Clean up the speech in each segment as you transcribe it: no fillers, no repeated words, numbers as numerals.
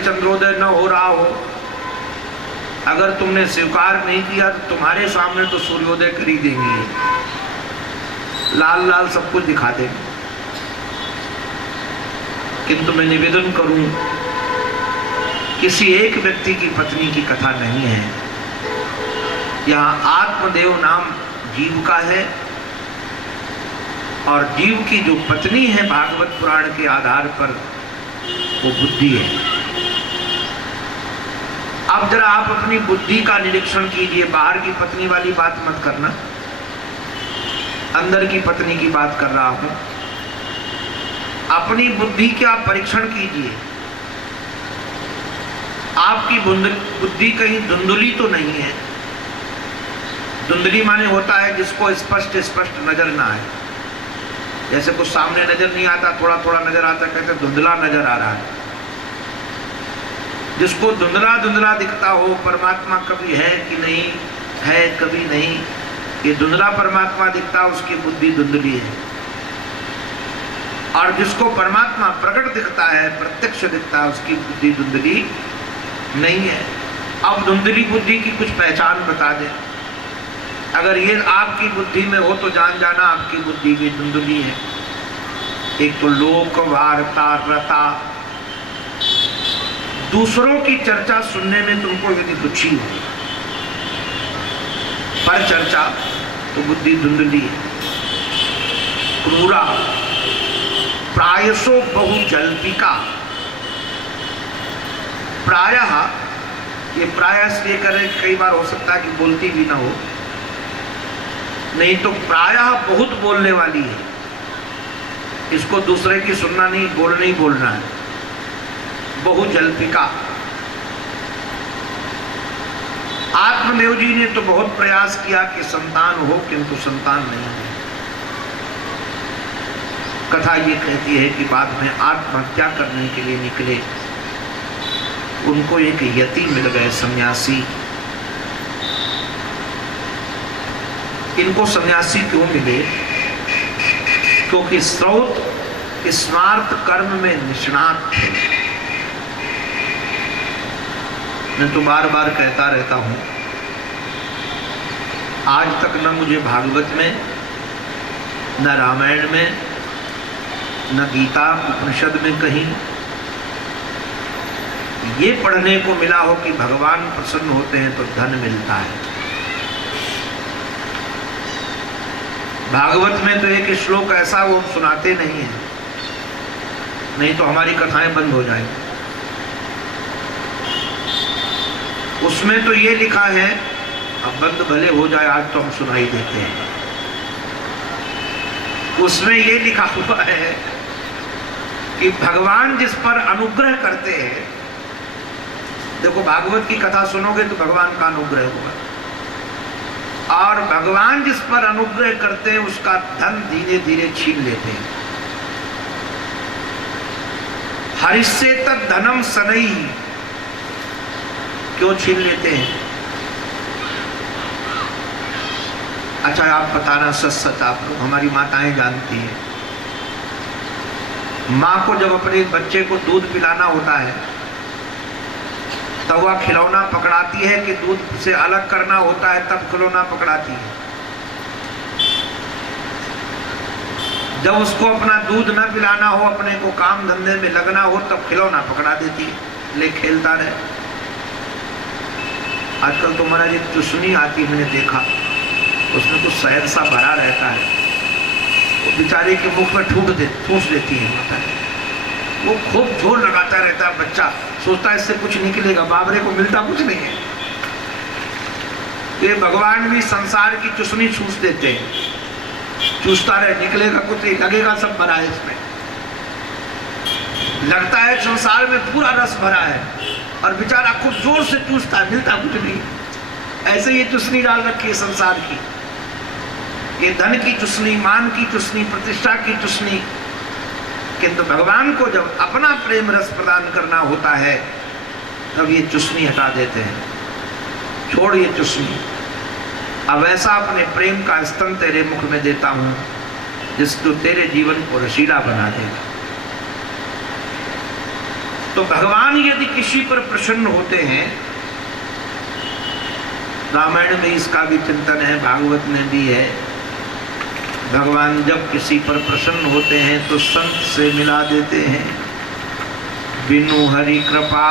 चंद्रोदय न हो रहा हो, अगर तुमने स्वीकार नहीं किया तो तुम्हारे सामने तो सूर्योदय कर ही देंगे, लाल लाल सब कुछ दिखा देंगे। किंतु मैं निवेदन करूं, किसी एक व्यक्ति की पत्नी की कथा नहीं है, यहाँ आत्मदेव नाम जीव का है, और जीव की जो पत्नी है भागवत पुराण के आधार पर वो बुद्धि है। अब जरा आप अपनी बुद्धि का निरीक्षण कीजिए, बाहर की पत्नी वाली बात मत करना, अंदर की पत्नी की बात कर रहा हूं। अपनी बुद्धि का परीक्षण कीजिए, आपकी बुद्धि कहीं धुंधली तो नहीं है। धुंधली माने होता है जिसको स्पष्ट स्पष्ट नजर ना आए, जैसे कुछ सामने नजर नहीं आता, थोड़ा थोड़ा नजर आता, कहते धुंधला नजर आ रहा है। जिसको धुंधला धुंधला दिखता हो, परमात्मा कभी है कि नहीं है, कभी नहीं, ये धुंधला परमात्मा दिखता, उसकी बुद्धि धुंधली है। और जिसको परमात्मा प्रकट दिखता है, प्रत्यक्ष दिखता है, उसकी बुद्धि धुंधली नहीं है। अब धुंधली बुद्धि की कुछ पहचान बता दें। अगर ये आपकी बुद्धि में हो तो जान जाना आपकी बुद्धि भी धुंधली है। एक तो लोक वार्ता रता, दूसरों की चर्चा सुनने में तुमको यदि रुचि हो, पर चर्चा तो बुद्धि धुंधली है। क्रूरा प्रायसो बहु जल्पिका, प्रायः, ये प्रायस ये करें, कई बार हो सकता है कि बोलती भी ना हो, नहीं तो प्रायः बहुत बोलने वाली है। इसको दूसरे की सुनना नहीं, बोलना ही बोलना है। बहुजल्पिका। आत्मदेव जी ने तो बहुत प्रयास किया कि संतान हो, किंतु संतान नहीं है। कथा ये कहती है कि बाद में आत्महत्या करने के लिए निकले, उनको एक यति मिल गए, सन्यासी। इनको सन्यासी क्यों मिले? क्योंकि स्रोत स्मार्त कर्म में निष्णात थे। मैं तो बार बार कहता रहता हूं, आज तक न मुझे भागवत में, न रामायण में, न गीता उपनिषद में कहीं ये पढ़ने को मिला हो कि भगवान प्रसन्न होते हैं तो धन मिलता है। भागवत में तो एक श्लोक ऐसा वो सुनाते नहीं है, नहीं तो हमारी कथाएं बंद हो जाएंगी। उसमें तो ये लिखा है, अब बंद भले हो जाए, आज तो हम सुनाई देते हैं। उसमें ये लिखा हुआ है कि भगवान जिस पर अनुग्रह करते हैं, देखो भागवत की कथा सुनोगे तो भगवान का अनुग्रह होगा, और भगवान जिस पर अनुग्रह करते हैं उसका धन धीरे धीरे छीन लेते हैं। हरिष्ये तत् धनम सनई, क्यों छीन लेते हैं? अच्छा आप बताना, सच सच आप लोग, हमारी माताएं जानती हैं। माँ को जब अपने बच्चे को दूध पिलाना होता है तब वह खिलौना पकड़ाती है कि दूध से अलग करना होता है, तब खिलौना पकड़ाती है। जब उसको अपना दूध न पिलाना हो, अपने को काम धंधे में लगना हो, तब खिलौना पकड़ा देती है, ले खेलता रहे। आजकल तो हमारा एक चुस्नी आती, मैंने देखा, उसमें कुछ शहद सा भरा रहता है, वो बेचारे के मुख में ठूस देती है माता। वो खूब जोर लगाता रहता है, बच्चा सोचता है इससे कुछ निकलेगा, बाबरे को मिलता कुछ नहीं है। ये भगवान भी संसार की चुस्नी चूस देते हैं, चूसता रहे, निकलेगा कुछ नहीं, लगेगा सब भरा है इसमें, लगता है संसार में पूरा रस भरा है, और बेचारा खूब जोर से चूसता है, मिलता कुछ नहीं। ऐसे ये चुस्नी डाल रखी है संसार की, ये धन की चुस्नी, मान की चुस्नी, प्रतिष्ठा की चुस्नी। किंतु भगवान को जब अपना प्रेम रस प्रदान करना होता है तब ये चुस्नी हटा देते हैं, छोड़ ये चुस्नी, अब ऐसा अपने प्रेम का स्तन तेरे मुख में देता हूं जिसको तेरे जीवन को रसीला बना देगा। तो भगवान यदि किसी पर प्रसन्न होते हैं, रामायण में इसका भी चिंतन है, भागवत में भी है, भगवान जब किसी पर प्रसन्न होते हैं तो संत से मिला देते हैं। बिनु हरि कृपा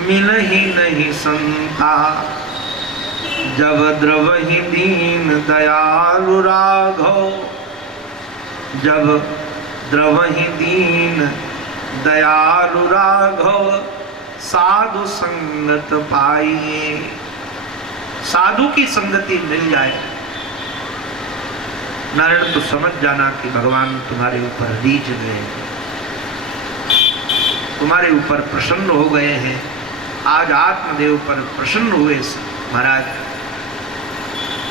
मिलहि नहीं संता, जब द्रवहि दीन दयालु राघव, जब द्रवहि दीन दयालु राघव, साधु संगत पाइए। साधु की संगति मिल जाए नारायण, तो समझ जाना कि भगवान तुम्हारे ऊपर रीझ गए, तुम्हारे ऊपर प्रसन्न हो गए हैं। आज आत्मदेव पर प्रसन्न हुए महाराज।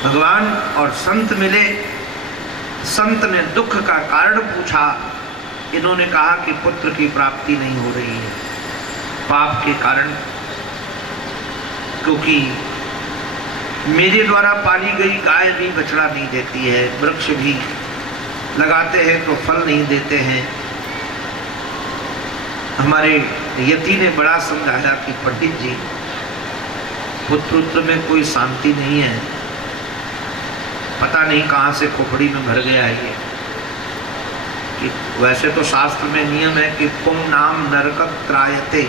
भगवान और संत मिले, संत ने दुख का कारण पूछा। इन्होंने कहा कि पुत्र की प्राप्ति नहीं हो रही है पाप के कारण, क्योंकि मेरे द्वारा पाली गई गाय भी बछड़ा नहीं देती है, वृक्ष भी लगाते हैं तो फल नहीं देते हैं। हमारे यति ने बड़ा समझाया कि पंडित जी, पुत्र में कोई शांति नहीं है, पता नहीं कहाँ से खोपड़ी में भर गया है ये। कि वैसे तो शास्त्र में नियम है कि पुम नाम नरकत त्रायते,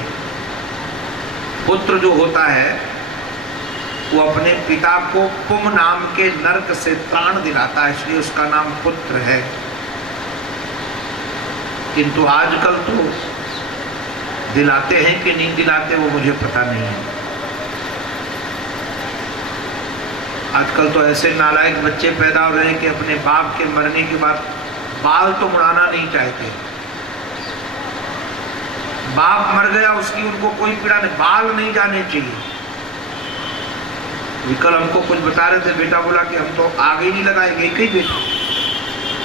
पुत्र जो होता है वो अपने पिता को पुम नाम के नरक से त्राण दिलाता है, इसलिए उसका नाम पुत्र है। किंतु आजकल तो दिलाते हैं कि नहीं दिलाते वो मुझे पता नहीं है। आजकल तो ऐसे नालायक बच्चे पैदा हो रहे हैं कि अपने बाप के मरने के बाद बाल तो मुड़ाना नहीं चाहते। बाप मर गया, उसकी उनको कोई पीड़ा नहीं, बाल नहीं जाने चाहिए। कल हमको कुछ बता रहे थे, बेटा बोला कि हम तो आगे नहीं लगाएंगे, एक ही बेटा।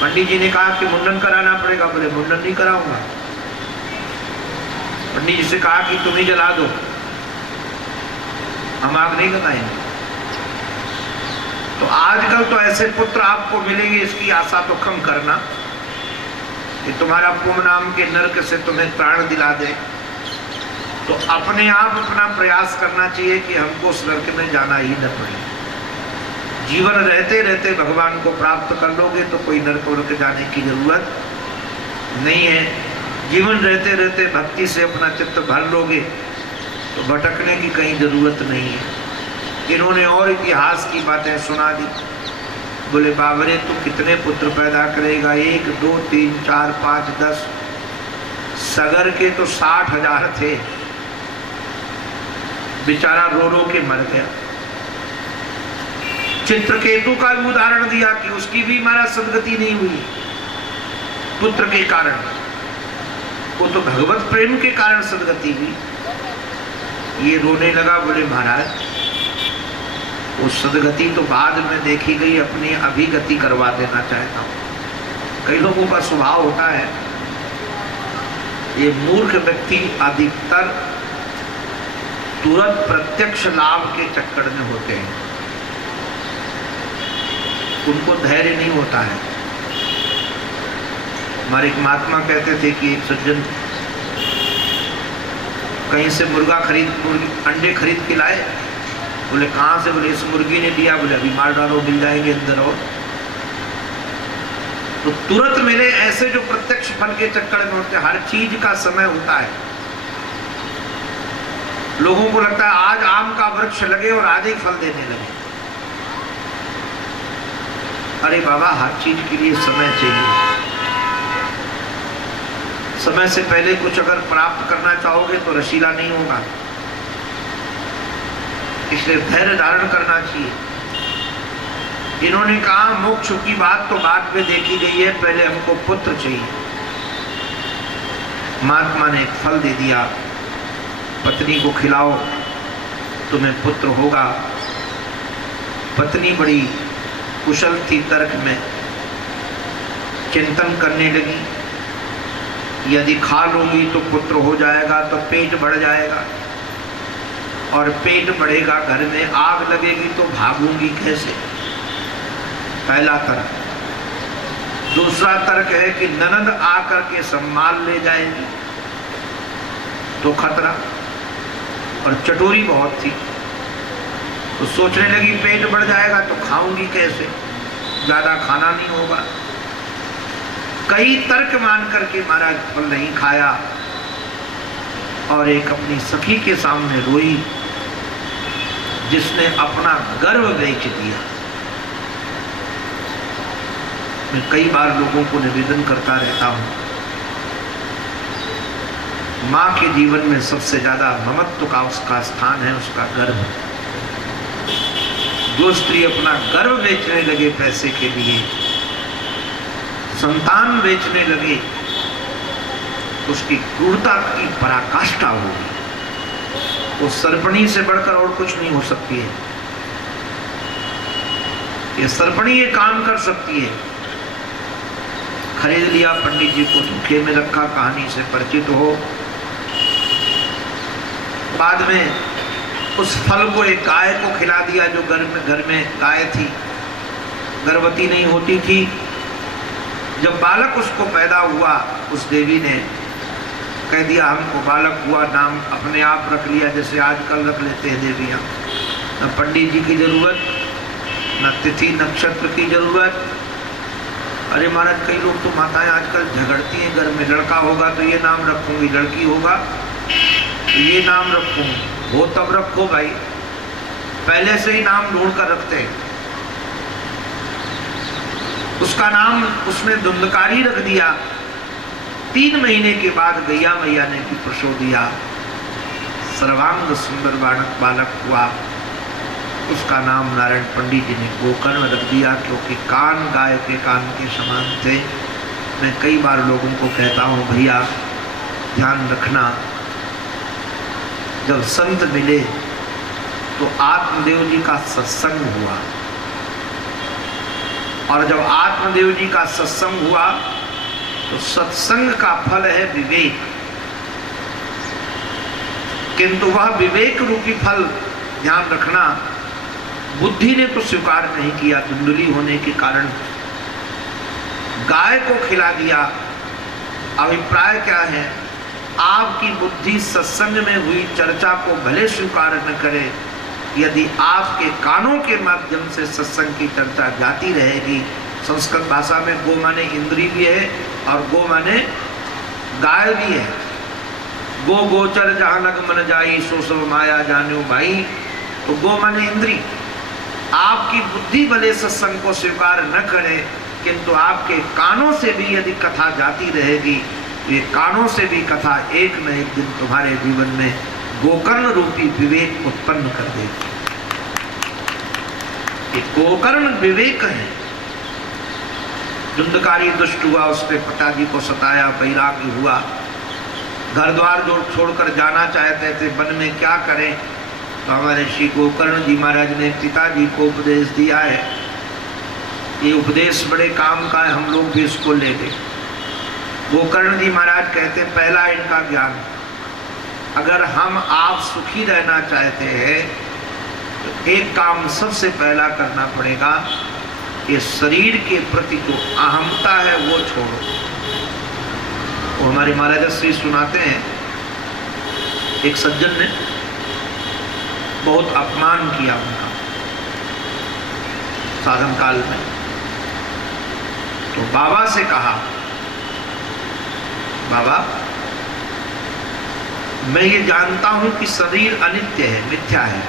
पंडित जी ने कहा कि मुंडन कराना पड़ेगा, बोले मुंडन नहीं कराऊंगा। पंडित जी से कहा कि तुम ही जला दो, हम आग नहीं लगाएंगे। तो आजकल तो ऐसे पुत्र आपको मिलेंगे, इसकी आशा तो कम करना कि तुम्हारा पुम नाम के नरक से तुम्हें त्राण दिला दे। तो अपने आप अपना प्रयास करना चाहिए कि हमको उस नरक में जाना ही न पड़े। जीवन रहते रहते भगवान को प्राप्त कर लोगे तो कोई नरक वरक जाने की जरूरत नहीं है। जीवन रहते रहते भक्ति से अपना चित्त भर लोगे तो भटकने की कहीं जरूरत नहीं है। इन्होंने और इतिहास की बातें सुना दी। बोले बाबरे तू कितने पुत्र पैदा करेगा, 1 2 3 4 5 10, सगर के तो 60,000 थे। बेचारा रो रो के मर गया। चित्रकेतु का भी उदाहरण दिया कि उसकी भी महाराज सदगति नहीं हुई पुत्र के कारण, वो तो भगवत प्रेम के कारण सदगति हुई। ये रोने लगा, बोले महाराज वो सदगति तो बाद में देखी गई, अपनी अभिगति करवा देना चाहता हूं। कई लोगों का स्वभाव होता है, ये मूर्ख व्यक्ति अधिकतर तुरंत प्रत्यक्ष लाभ के चक्कर में होते हैं, उनको धैर्य नहीं होता है। हमारे एक महात्मा कहते थे कि एक सज्जन कहीं से अंडे खरीद के लाए। बोले कहाँ से? बोले इस मुर्गी ने दिया। बोले अभी मार डालो, मिल जाएंगे अंदर। और तो तुरंत मिले। ऐसे जो प्रत्यक्ष फल के चक्कर में होते, हर चीज का समय होता है। लोगों को लगता है आज आम का वृक्ष लगे और आज ही फल देने लगे। अरे बाबा, हर चीज के लिए समय चाहिए। समय से पहले कुछ अगर प्राप्त करना चाहोगे तो रसीला नहीं होगा, इसलिए धैर्य धारण करना चाहिए। इन्होंने कहा मोक्ष की बात तो बाद में देखी गई है, पहले हमको पुत्र चाहिए। महात्मा ने एक फल दे दिया, पत्नी को खिलाओ तुम्हें पुत्र होगा। पत्नी बड़ी कुशल थी, तर्क में चिंतन करने लगी, यदि खा लूंगी तो पुत्र हो जाएगा तो पेट बढ़ जाएगा, और पेट बढ़ेगा, घर में आग लगेगी तो भागूंगी कैसे? पहला तर्क। दूसरा तर्क है कि ननद आकर के सम्मान ले जाएगी, तो खतरा, और चटोरी बहुत थी, तो सोचने लगी पेट बढ़ जाएगा तो खाऊंगी कैसे, ज्यादा खाना नहीं होगा। कई तर्क मान करके महाराज फल नहीं खाया, और एक अपनी सखी के सामने रोई, जिसने अपना गर्व बेच दिया। मैं कई बार लोगों को निवेदन करता रहता हूं, मां के जीवन में सबसे ज्यादा ममत्व का उसका स्थान है, उसका गर्व। जो स्त्री अपना गर्व बेचने लगे पैसे के लिए, संतान बेचने लगे, उसकी क्रूरता की पराकाष्ठा होगी। वो सर्पणी से बढ़कर और कुछ नहीं हो सकती है। ये सर्पणी ये काम कर सकती है। खरीद लिया, पंडित जी को धोखे में रखा, कहानी से परिचित हो, बाद में उस फल को एक गाय को खिला दिया जो घर में गाय थी, गर्भवती नहीं होती थी। जब बालक उसको पैदा हुआ, उस देवी ने कह दिया हमको बालक हुआ, नाम अपने आप रख लिया, जैसे आजकल रख लेते हैं देवियाँ। न पंडित जी की जरूरत, न तिथि नक्षत्र की जरूरत। अरे महाराज, कई लोग तो माताएं आजकल झगड़ती हैं, घर में लड़का होगा तो ये नाम रखूंगी, लड़की होगा तो ये नाम रखूंगी। वो तब रखो भाई, पहले से ही नाम ढूंढ कर रखते हैं। उसका नाम उसने धुंधकारी रख दिया। 3 महीने के बाद गैया मैया ने भी प्रसव दिया, सर्वांग सुंदर बालक हुआ। उसका नाम नारायण पंडित जी ने गोकर्ण रख दिया, क्योंकि कान गाय के कान के समान थे। मैं कई बार लोगों को कहता हूँ, भैया ध्यान रखना, जब संत मिले तो आत्मदेव जी का सत्संग हुआ, और जब आत्मदेव जी का सत्संग हुआ तो सत्संग का फल है विवेक, किंतु वह विवेक रूपी फल, ध्यान रखना, बुद्धि ने तो स्वीकार नहीं किया। धुंधली होने के कारण गाय को खिला दिया। अभिप्राय क्या है? आपकी बुद्धि सत्संग में हुई चर्चा को भले स्वीकार न करे, यदि आपके कानों के माध्यम से सत्संग की चर्चा जाती रहेगी। संस्कृत भाषा में गो माने इंद्री भी है और गो माने गाय भी है। गो गोचर जहां लग मन जाई, सो सब माया जानो भाई। तो गो माने इंद्री। आपकी बुद्धि भले सत्संग को स्वीकार न करे, किंतु आपके कानों से भी यदि कथा जाती रहेगी, ये कानों से भी कथा एक न एक दिन तुम्हारे जीवन में गोकर्ण रूपी विवेक उत्पन्न कर देगी। ये गोकर्ण विवेक है। धुंधकारी दुष्ट हुआ, उसने पिताजी को सताया, वैराग्य हुआ, घर द्वार जो छोड़कर जाना चाहते थे, वन में क्या करें, तो हमारे श्री गोकर्ण जी महाराज ने पिताजी को उपदेश दिया है। ये उपदेश बड़े काम का है, हम लोग भी इसको ले लें। गोकर्ण जी महाराज कहते, पहला इनका ज्ञान, अगर हम आप सुखी रहना चाहते हैं तो एक काम सबसे पहला करना पड़ेगा, ये शरीर के प्रति जो अहमता है वो छोड़ो। वो हमारे महाराज श्री सुनाते हैं, एक सज्जन ने बहुत अपमान किया उनका साधन काल में, तो बाबा से कहा, बाबा मैं ये जानता हूं कि शरीर अनित्य है, मिथ्या है,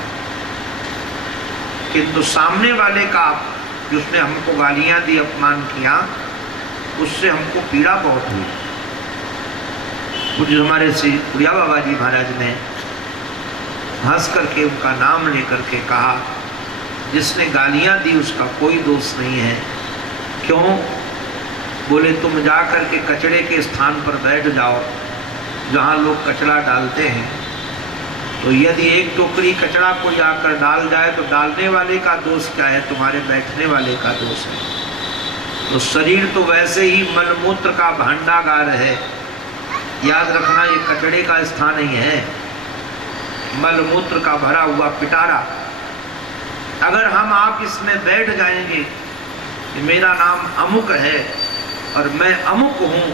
किंतु सामने वाले का जिसने हमको गालियां दी, अपमान किया, उससे हमको पीड़ा बहुत हुई। कुछ हमारे श्री पुरिया बाबा जी महाराज ने हंस करके उनका नाम लेकर के कहा, जिसने गालियां दी उसका कोई दोष नहीं है। क्यों? बोले तुम जा करके कचड़े के स्थान पर बैठ जाओ जहाँ लोग कचरा डालते हैं, तो यदि एक टोकरी कचरा कोई आकर डाल जाए तो डालने वाले का दोष क्या है? तुम्हारे बैठने वाले का दोष है। तो शरीर तो वैसे ही मलमूत्र का भांडागार है, याद रखना, ये कचड़े का स्थान नहीं है, मलमूत्र का भरा हुआ पिटारा। अगर हम आप इसमें बैठ जाएंगे कि मेरा नाम अमुक है और मैं अमुक हूँ,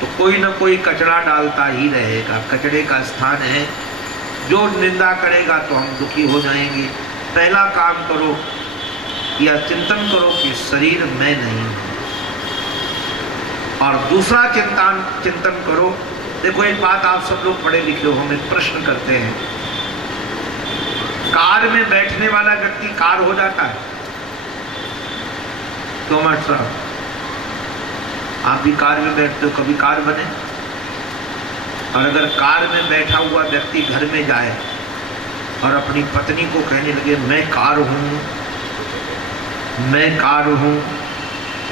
तो कोई ना कोई कचरा डालता ही रहेगा। कचरे का स्थान है, जो निंदा करेगा तो हम दुखी हो जाएंगे। पहला काम करो या चिंतन करो कि शरीर मैं नहीं हूँ, और दूसरा चिंतन करो। देखो एक बात, आप सब लोग पढ़े लिखे हो, हम एक प्रश्न करते हैं, कार में बैठने वाला व्यक्ति कार हो जाता है? तो मास्टर साहब आप भी कार में बैठते हो, कभी कार बने? और अगर कार में बैठा हुआ व्यक्ति घर में जाए और अपनी पत्नी को कहने लगे मैं कार हूं, मैं कार हूं,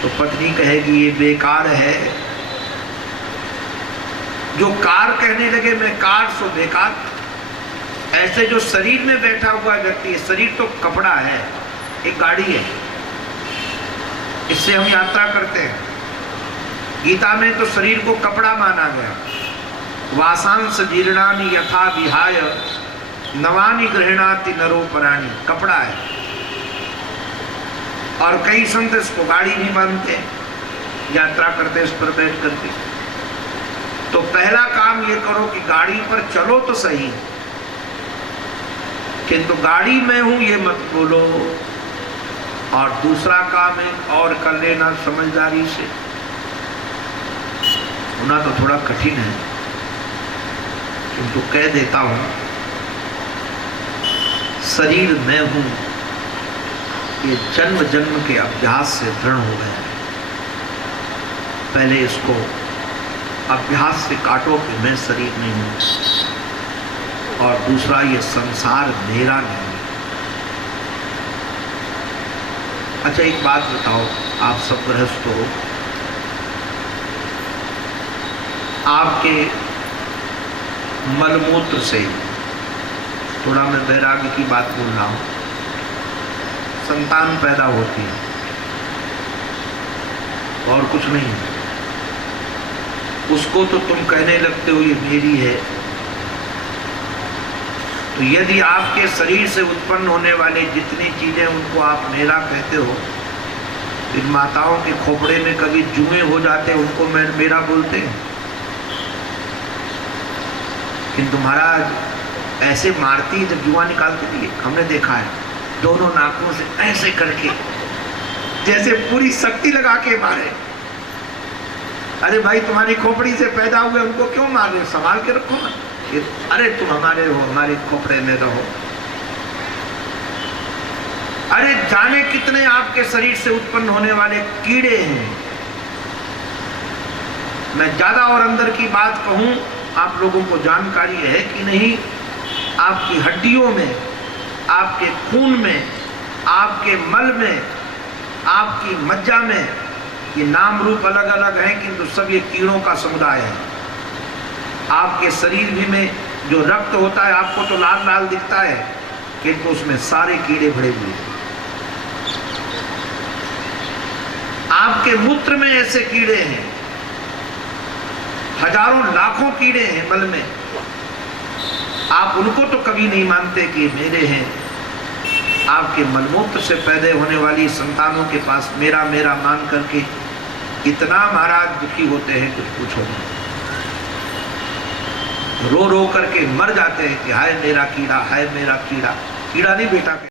तो पत्नी कहेगी ये बेकार है। जो कार कहने लगे मैं कार, सो बेकार। ऐसे जो शरीर में बैठा हुआ व्यक्ति, शरीर तो कपड़ा है, एक गाड़ी है, इससे हम यात्रा करते हैं। गीता में तो शरीर को कपड़ा माना गया। वासांस जीर्णानि यथा विहाय नवानि गृह्णाति नरो पराणि, कपड़ा है। और कई संत इसको गाड़ी भी मानते हैं, यात्रा करते इस पर बैठ करके। तो पहला काम ये करो कि गाड़ी पर चलो तो सही, किंतु गाड़ी में हूं ये मत बोलो। और दूसरा काम है और कर लेना समझदारी से, होना तो थोड़ा कठिन है किंतु कह देता हूं, शरीर मैं हूं ये जन्म जन्म के अभ्यास से दृढ़ हो गया है। पहले इसको अभ्यास से काटो कि मैं शरीर नहीं हूं, और दूसरा ये संसार मेरा नहीं। अच्छा एक बात बताओ, आप सब गृहस्थ हो, आपके मलमूत्र से, थोड़ा मैं वैराग्य की बात बोल रहा हूं, संतान पैदा होती है और कुछ नहीं, उसको तो तुम कहने लगते हो ये मेरी है। तो यदि आपके शरीर से उत्पन्न होने वाले जितनी चीजें उनको आप मेरा कहते हो, इन माताओं के खोपड़े में कभी जुए हो जाते उनको मेरा बोलते हैं। किंतु महाराज ऐसे मारती है जब जुआ निकालते नहीं, हमने देखा है, दोनों नाकों से ऐसे करके जैसे पूरी शक्ति लगा के मारे। अरे भाई तुम्हारी खोपड़ी से पैदा हुए उनको क्यों मार रहे हो, संभाल के रखो ना। अरे तुम हमारे हो, हमारे खोपड़े में रहो। अरे जाने कितने आपके शरीर से उत्पन्न होने वाले कीड़े हैं। मैं ज्यादा और अंदर की बात कहूं, आप लोगों को जानकारी है कि नहीं, आपकी हड्डियों में, आपके खून में, आपके मल में, आपकी मज्जा में, ये नाम रूप अलग अलग हैं किंतु सब ये कीड़ों का समुदाय है। आपके शरीर भी में जो रक्त होता है आपको तो लाल लाल दिखता है किंतु उसमें सारे कीड़े भरे हुए हैं। आपके मूत्र में ऐसे कीड़े हैं, हजारों लाखों कीड़े हैं मल में, आप उनको तो कभी नहीं मानते कि मेरे हैं। आपके मलमूत्र से पैदा होने वाली संतानों के पास मेरा मेरा मान करके इतना महाराज दुखी होते हैं कुछ पूछो नहीं, रो रो करके मर जाते हैं कि हाय मेरा कीड़ा, हाय मेरा कीड़ा। कीड़ा नहीं बेटा।